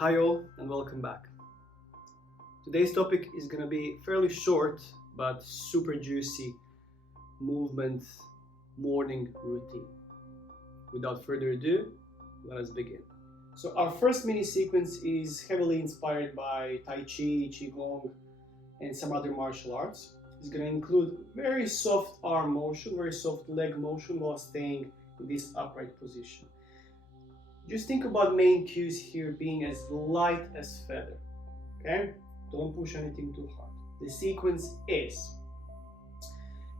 Hi all and welcome back. Today's topic is going to be fairly short but super juicy movement morning routine. Without further ado, let us begin. So our first mini sequence is heavily inspired by Tai Chi, Qigong and some other martial arts. It's going to include very soft arm motion, very soft leg motion while staying in this upright position. Just think about main cues here being as light as feather, okay? Don't push anything too hard. The sequence is,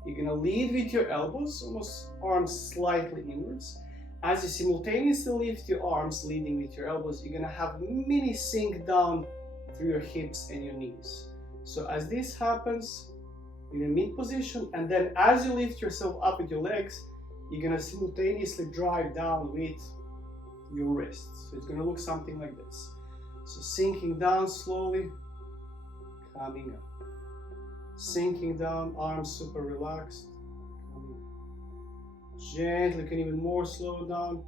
you're gonna lead with your elbows, almost arms slightly inwards. As you simultaneously lift your arms, leading with your elbows, you're gonna have mini sink down through your hips and your knees. So as this happens, you're in mid position, and then as you lift yourself up with your legs, you're gonna simultaneously drive down with your wrists. So it's going to look something like this. So sinking down slowly, coming up. Sinking down, arms super relaxed, coming up. Gently, can even more slow down,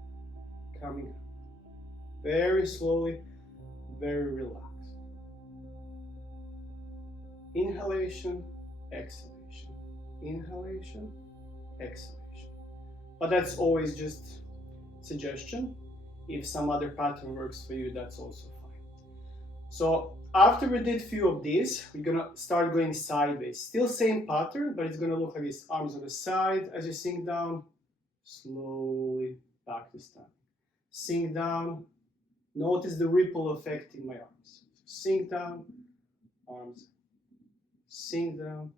coming up. Very slowly, very relaxed. Inhalation, exhalation. Inhalation, exhalation. But that's always just suggestion. If some other pattern works for you, that's also fine. So after we did a few of these, we're gonna start going sideways. Still same pattern, but it's gonna look like this. Arms on the side as you sink down, slowly back to standing. Sink down, notice the ripple effect in my arms. Sink down, arms, sink down,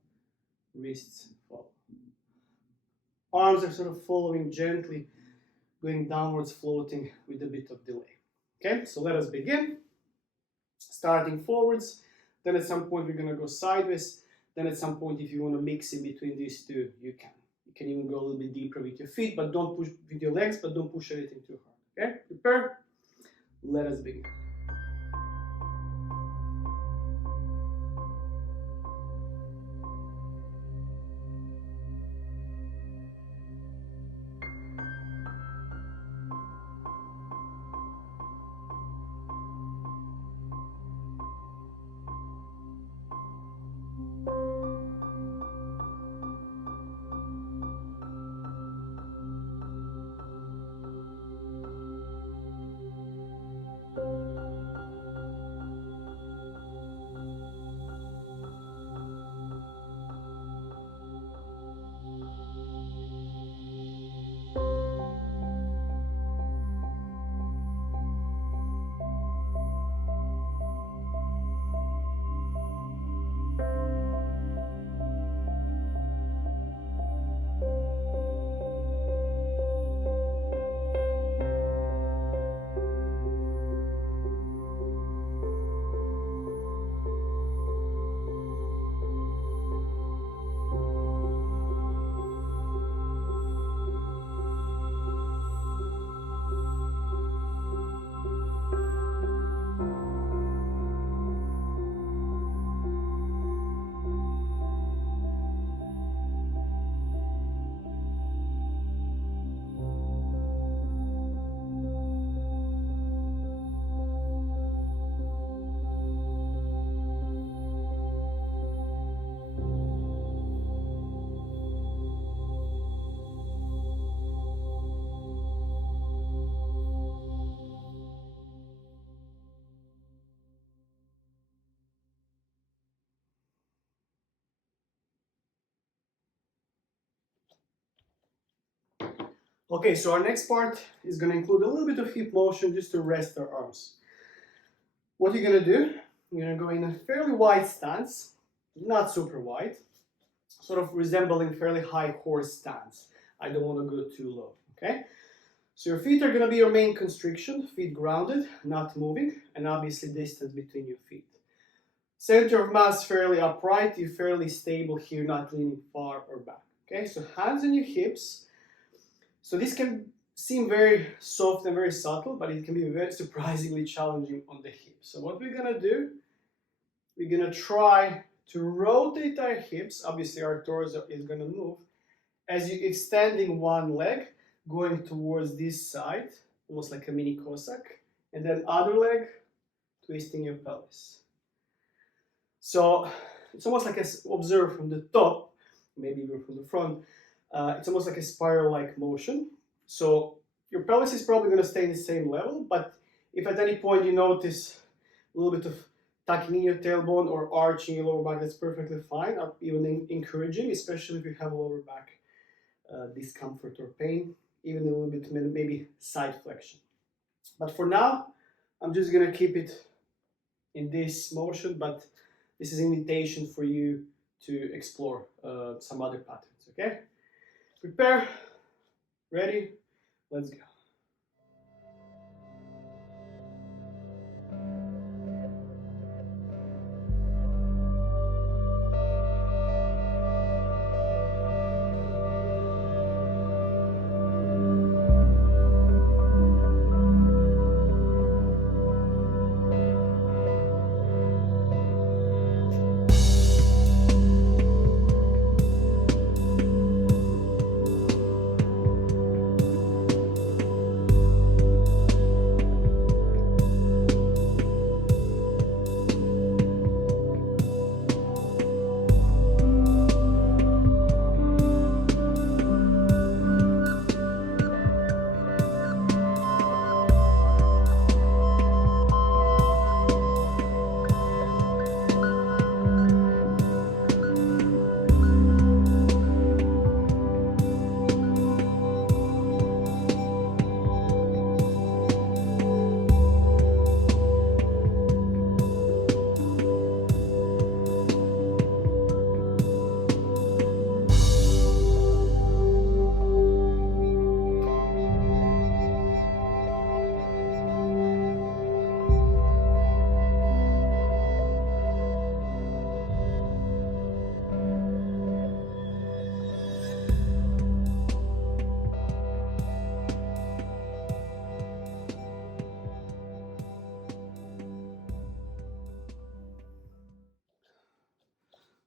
wrists follow. Arms are sort of following gently, going downwards, floating with a bit of delay. Okay, so let us begin. Starting forwards, then at some point we're going to go sideways, then at some point if you want to mix in between these two, you can. You can even go a little bit deeper with your feet, but don't push with your legs, but don't push anything too hard. Okay, prepare. Let us begin. Okay, so our next part is going to include a little bit of hip motion just to rest our arms. What you're going to do, you're going to go in a fairly wide stance, not super wide, sort of resembling fairly high horse stance. I don't want to go too low, okay? So your feet are going to be your main constriction, feet grounded, not moving, and obviously distance between your feet. Center of mass fairly upright, you're fairly stable here, not leaning far or back, okay? So hands on your hips. So this can seem very soft and very subtle, but it can be very surprisingly challenging on the hips. So what we're gonna do, we're gonna try to rotate our hips. Obviously our torso is gonna move as you're extending one leg, going towards this side, almost like a mini Cossack, and then other leg twisting your pelvis. So it's almost like observe from the top, maybe even from the front. It's almost like a spiral-like motion. So your pelvis is probably going to stay in the same level, but if at any point you notice a little bit of tucking in your tailbone or arching your lower back, that's perfectly fine, or even encouraging, especially if you have lower back discomfort or pain, even a little bit maybe side flexion. But for now, I'm just going to keep it in this motion, but this is an invitation for you to explore some other patterns, okay? Prepare, ready, let's go.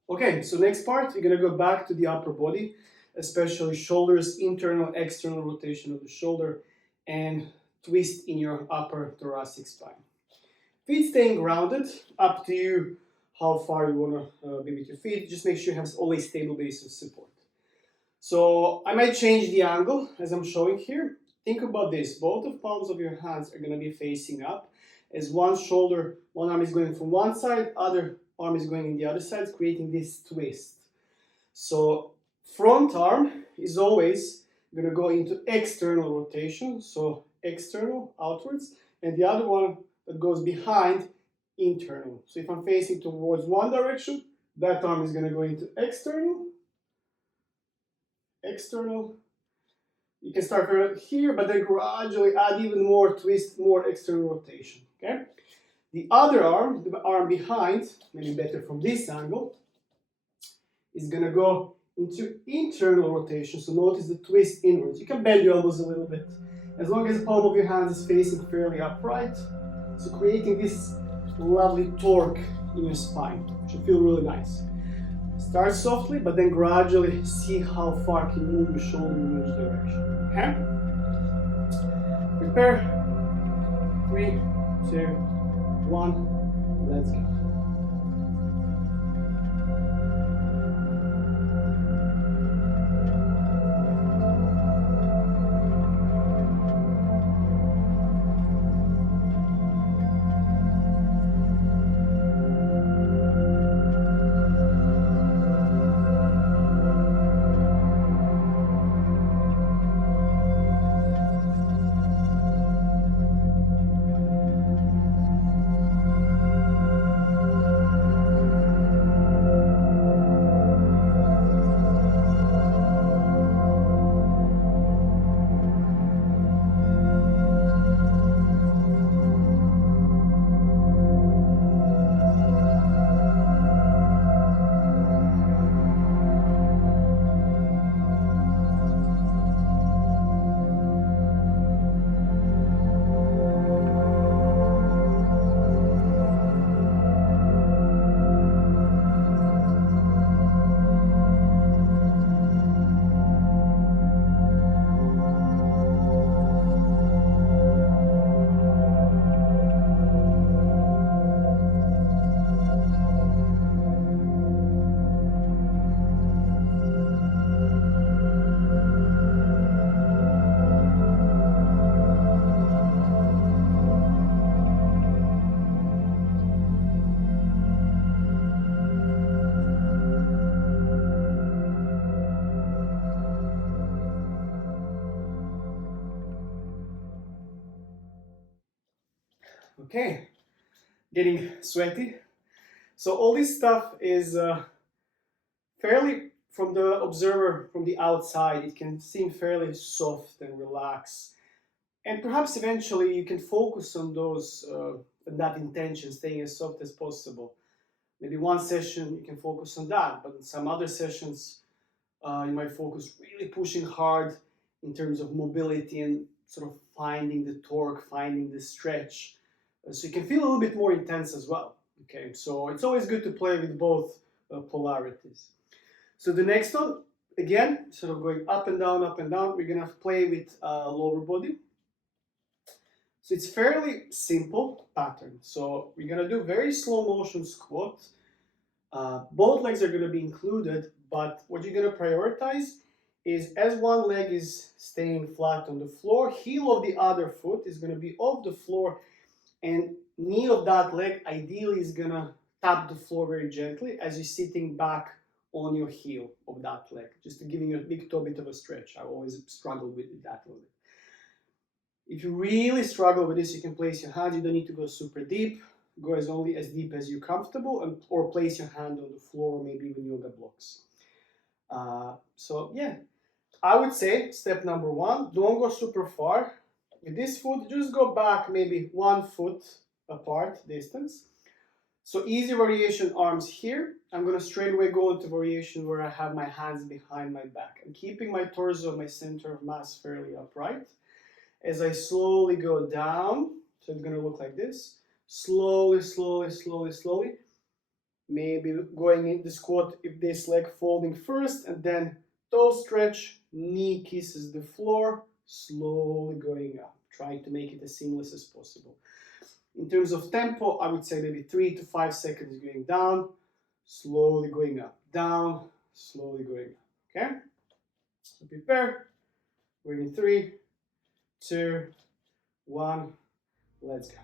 Okay, so next part, you're gonna go back to the upper body, especially shoulders, internal, external rotation of the shoulder, and twist in your upper thoracic spine. Feet staying grounded, up to you how far you wanna be with your feet. Just make sure you have always stable base of support. So I might change the angle as I'm showing here. Think about this, both of palms of your hands are gonna be facing up as one shoulder, one arm is going from one side, other arm is going in the other side, creating this twist. So front arm is always going to go into external rotation, so external, outwards, and the other one that goes behind, internal. So if I'm facing towards one direction, that arm is going to go into external, external. You can start right here, but then gradually add even more twist, more external rotation, okay? The other arm, the arm behind, maybe better from this angle, is going to go into internal rotation. So notice the twist inwards. You can bend your elbows a little bit, as long as the palm of your hands is facing fairly upright. So creating this lovely torque in your spine, which should feel really nice. Start softly, but then gradually see how far can you move your shoulder in each direction. Okay? Prepare. 3, 2, 1, let's go. Okay, getting sweaty. So all this stuff is fairly, from the observer, from the outside, it can seem fairly soft and relaxed. And perhaps eventually you can focus on those, that intention, staying as soft as possible. Maybe one session you can focus on that, but in some other sessions you might focus really pushing hard in terms of mobility and sort of finding the torque, finding the stretch. So you can feel a little bit more intense as well. Okay, so it's always good to play with both polarities. So the next one, again, sort of going up and down, we're gonna play with lower body. So it's fairly simple pattern. So we're gonna do very slow motion squat. Both legs are gonna be included, but what you're gonna prioritize is as one leg is staying flat on the floor, heel of the other foot is gonna be off the floor, and knee of that leg ideally is gonna tap the floor very gently as you're sitting back on your heel of that leg, just to giving your big toe a bit of a stretch. I always struggle with that a little bit. If you really struggle with this, you can place your hand. You don't need to go super deep. Go only as deep as you're comfortable, or place your hand on the floor, maybe even yoga blocks. So yeah, I would say step number one, don't go super far. With this foot, just go back maybe 1 foot apart distance. So easy variation arms here. I'm gonna straight away go into variation where I have my hands behind my back. I'm keeping my torso, my center of mass fairly upright. As I slowly go down, so it's gonna look like this. Slowly, slowly, slowly, slowly. Maybe going in the squat if this leg folding first, and then toe stretch, knee kisses the floor, slowly going up, trying to make it as seamless as possible. In terms of tempo, I would say maybe 3 to 5 seconds going down, slowly going up, down, slowly going up, okay? So prepare, we're in 3, 2, 1, let's go.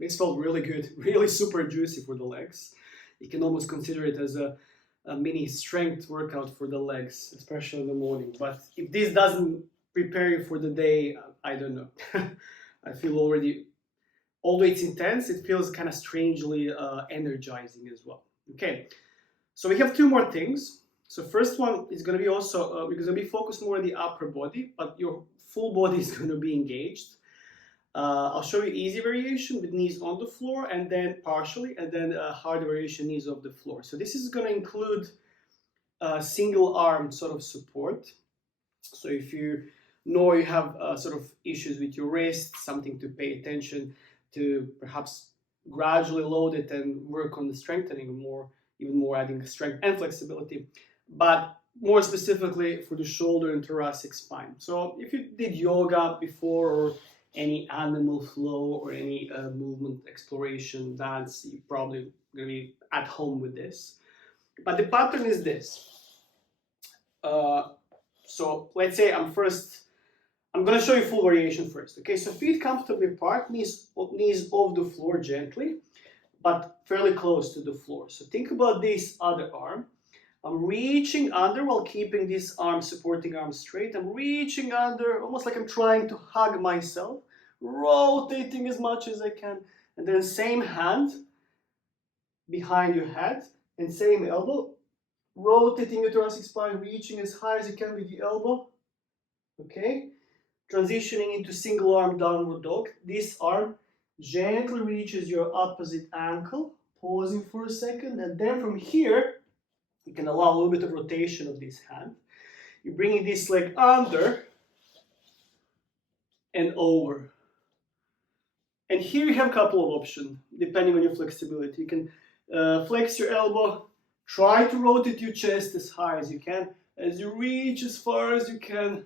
This felt really good, really super juicy for the legs. You can almost consider it as a a mini strength workout for the legs, especially in the morning. But if this doesn't prepare you for the day, I don't know. I feel already, although it's intense, it feels kind of strangely energizing as well. Okay, so we have two more things. So first one is going to be also, we're going to be focused more on the upper body, but your full body is going to be engaged. I'll show you easy variation with knees on the floor, and then partially, and then hard variation, knees off the floor. So this is going to include single arm sort of support. So if you know you have sort of issues with your wrist, something to pay attention to, perhaps gradually load it and work on the strengthening more, even more adding strength and flexibility, but more specifically for the shoulder and thoracic spine. So if you did yoga before, or any animal flow, or any movement exploration, dance, you're probably going to be at home with this. But the pattern is this. So let's say I'm going to show you full variation first. Okay, so feet comfortably apart, knees off the floor gently, but fairly close to the floor. So think about this other arm. I'm reaching under while keeping this arm, supporting arm straight. I'm reaching under, almost like I'm trying to hug myself, rotating as much as I can. And then same hand behind your head, and same elbow, rotating your thoracic spine, reaching as high as you can with the elbow. Okay, transitioning into single arm downward dog. This arm gently reaches your opposite ankle, pausing for a second, and then from here, you can allow a little bit of rotation of this hand. You're bringing this leg under and over. And here you have a couple of options, depending on your flexibility. You can flex your elbow, try to rotate your chest as high as you can, as you reach as far as you can.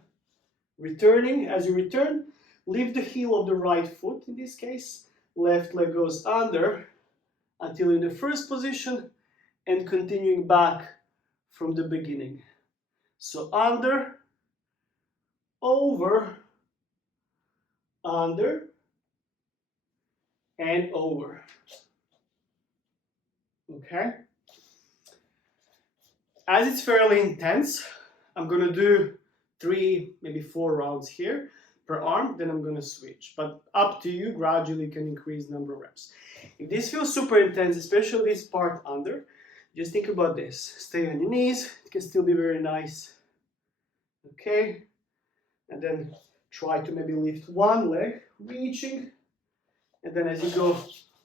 Returning, as you return, lift the heel of the right foot, in this case. Left leg goes under until in the first position, and continuing back from the beginning. So under, over, under, and over. Okay? As it's fairly intense, I'm going to do 3, maybe 4 rounds here per arm, then I'm going to switch. But up to you, gradually you can increase number of reps. If this feels super intense, especially this part under, just think about this. Stay on your knees. It can still be very nice. Okay? And then try to maybe lift one leg, reaching. And then as you go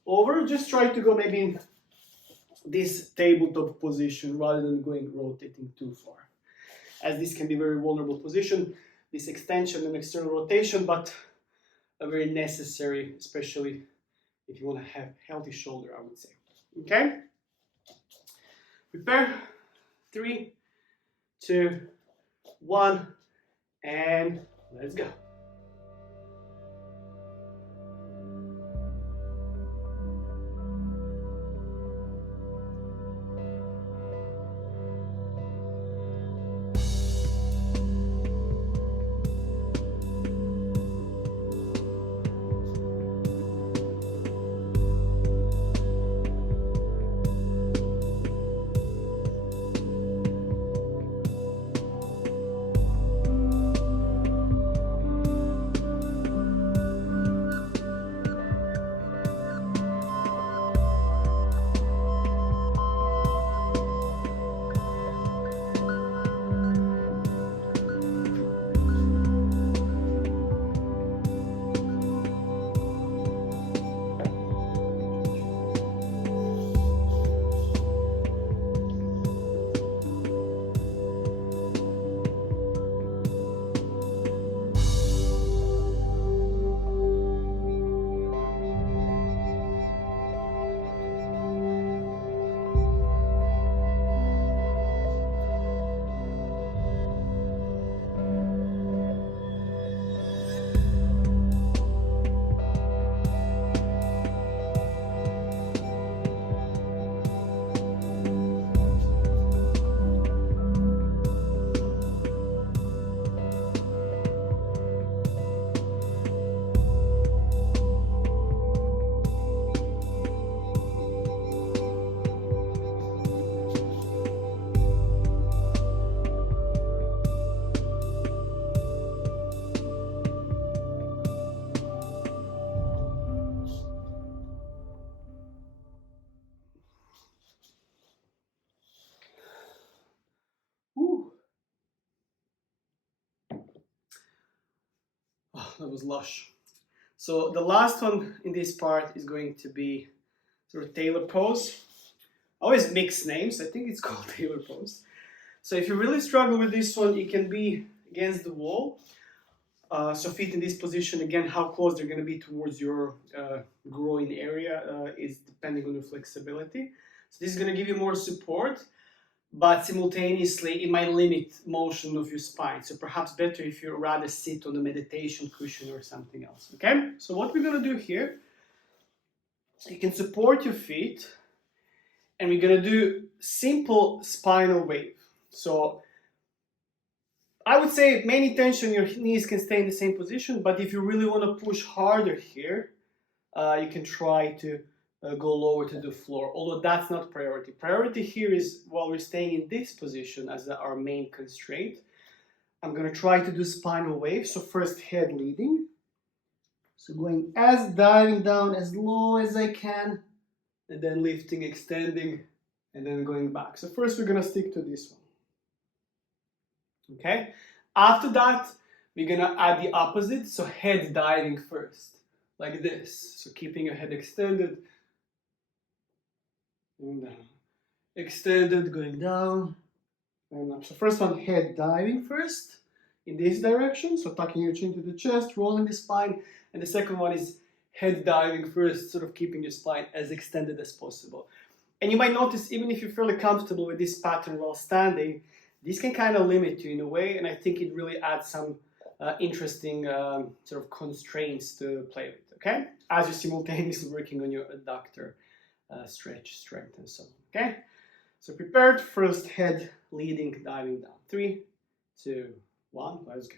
over, just try to go maybe in this tabletop position rather than rotating too far. As this can be a very vulnerable position, this extension and external rotation, but a very necessary, especially if you want to have healthy shoulder, I would say. Okay? Prepare. 3, 2, 1, and let's go. that was lush. So the last one in this part is going to be sort of Taylor pose. I always mix names. I think it's called Taylor pose. So if you really struggle with this one, it can be against the wall. So feet in this position, again, how close they're going to be towards your groin area is depending on your flexibility. So this is going to give you more support, but simultaneously it might limit motion of your spine. So perhaps better if you rather sit on a meditation cushion or something else. Okay, so what we're going to do here, you can support your feet and we're going to do simple spinal wave. So I would say main intention, your knees can stay in the same position, but if you really want to push harder here, you can try to go lower to the floor, although that's not priority. Priority here is while we're staying in this position as our main constraint, I'm going to try to do spinal wave. So first head leading. So going diving down as low as I can, and then lifting, extending, and then going back. So first we're going to stick to this one. Okay, after that, we're gonna add the opposite, so head diving first, like this. So keeping your head extended, and down. Extended, going down, and up. So first one, head diving first, in this direction, so tucking your chin to the chest, rolling the spine, and the second one is head diving first, sort of keeping your spine as extended as possible. And you might notice, even if you're fairly comfortable with this pattern while standing, this can kind of limit you in a way, and I think it really adds some interesting sort of constraints to play with, okay? As you're simultaneously working on your adductor stretch, strength, and so on, okay? So prepared, first head leading, diving down. 3, 2, 1, let's go.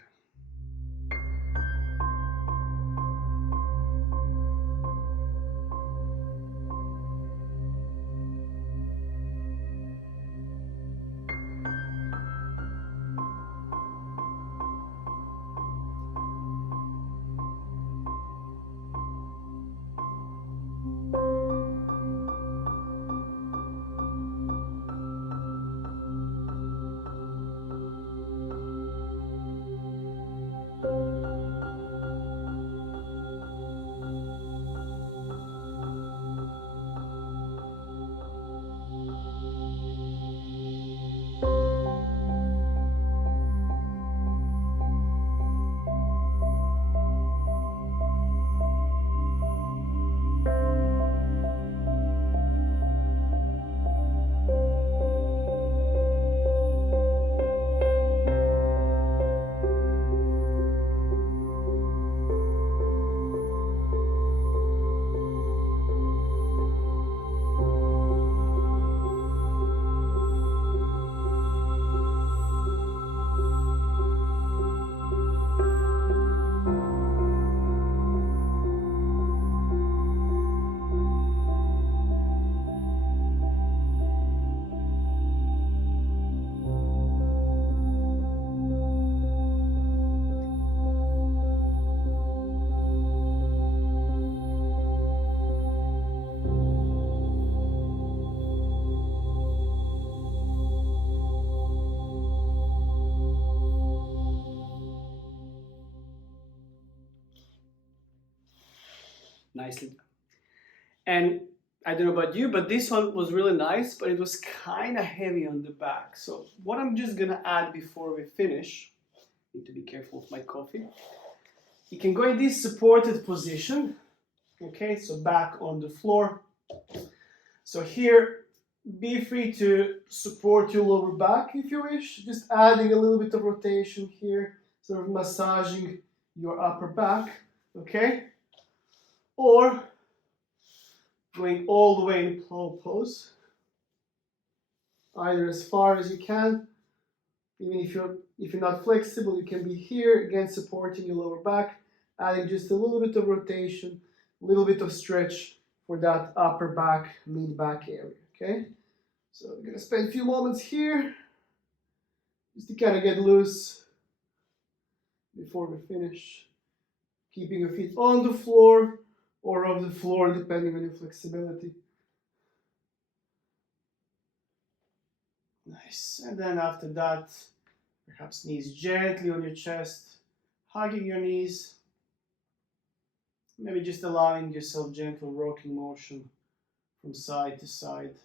Nicely done. And I don't know about you, but this one was really nice, but it was kind of heavy on the back. So what I'm just gonna add before we finish, need to be careful with my coffee. You can go in this supported position. Okay, so back on the floor. So here, be free to support your lower back if you wish, just adding a little bit of rotation here, sort of massaging your upper back, okay? Or going all the way in plow pose, either as far as you can. Even if you're not flexible, you can be here, again supporting your lower back, adding just a little bit of rotation, a little bit of stretch for that upper back, mid back area, okay? So we're gonna spend a few moments here, just to kind of get loose before we finish. Keeping your feet on the floor or off the floor, depending on your flexibility. Nice, and then after that, perhaps knees gently on your chest, hugging your knees, Maybe just allowing yourself gentle rocking motion from side to side.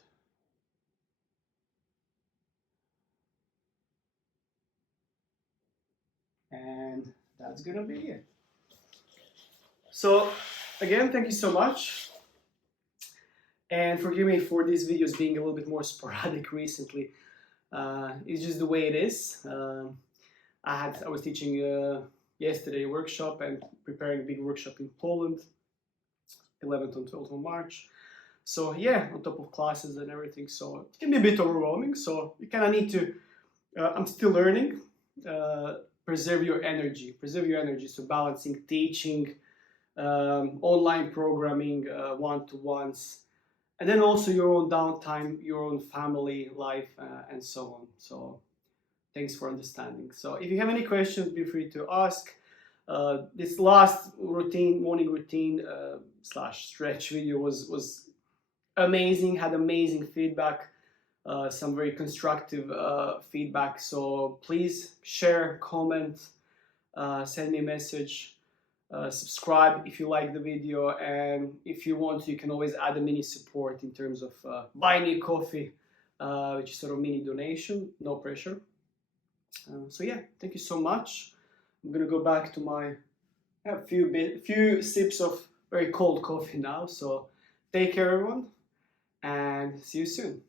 And that's gonna be it. So again, thank you so much. And forgive me for these videos being a little bit more sporadic recently. It's just the way it is. I was teaching yesterday a workshop and preparing a big workshop in Poland, 11th and 12th of March. So yeah, on top of classes and everything, so it can be a bit overwhelming. So you kind of need to. I'm still learning. Preserve your energy. Preserve your energy. So balancing teaching, online programming, one-to-ones, and then also your own downtime, your own family life, and so on. So thanks for understanding. So if you have any questions, be free to ask. This last morning routine slash stretch video was amazing, had amazing feedback, some very constructive feedback. So please share, comment, send me a message. Subscribe if you like the video, and if you want to, you can always add a mini support in terms of buy me a coffee, which is sort of mini donation, no pressure. So yeah, thank you so much. I'm gonna go back to my few sips of very cold coffee now. So take care, everyone, and see you soon.